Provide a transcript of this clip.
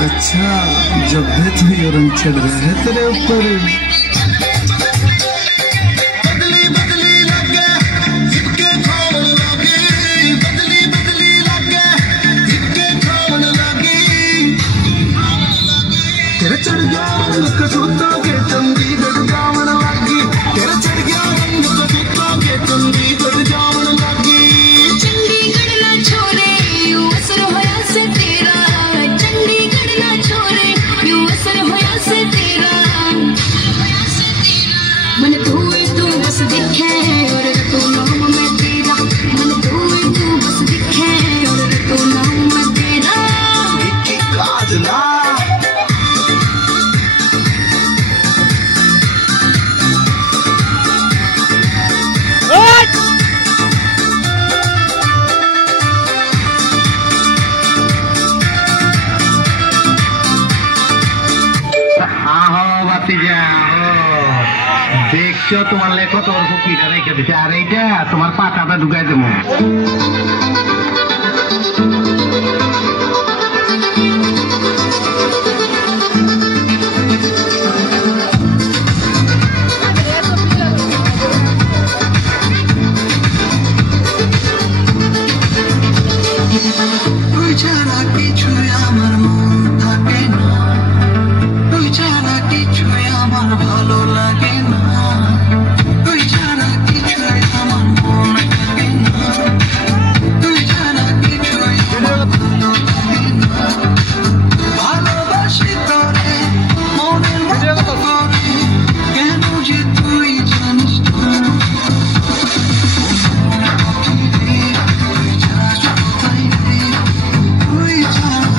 अच्छा, जब भी तू ये रंग चढ़ रहा है तेरे ऊपर। बदली बदली लगे जिसके खावन लगे, बदली बदली लगे जिसके खावन लगे। तेरे चढ़ गया रंग कसूता के चंडीगढ़ जावन लगी, तेरे चढ़ गया रंग कसूता के चंडीगढ़ जावन लगी। चंडीगढ़ ना छोरे यूं असर होया से तेरा, चंडीगढ़ ना छोरे यूं असर होया से तेरा। मन तू बस दिखे और तू नाम मैं तेरा, मन तू बस दिखे और तू नाम मैं तेरा। विक्की काजला দেখছো তোমার লেখো তোর কুকিটা রেখে দিচ্ছে, আর এইটা তোমার পাতাটা ঢুকাই দেবো। তুই ছাড়া কিছুই আমার মন থাকে না, তুই ছাড়া কিছুই আমার ভালো লাগে না, তুই ছাড়া কিছুই আমার মন থাকে না, তুই ছাড়া কিছুই আমার ভালো লাগে না। ভালোবাসি তোরে মনের মতো করে, কেন যে তুই জানিস না। তুই যাস কোথায় রে, তুই ছাড়া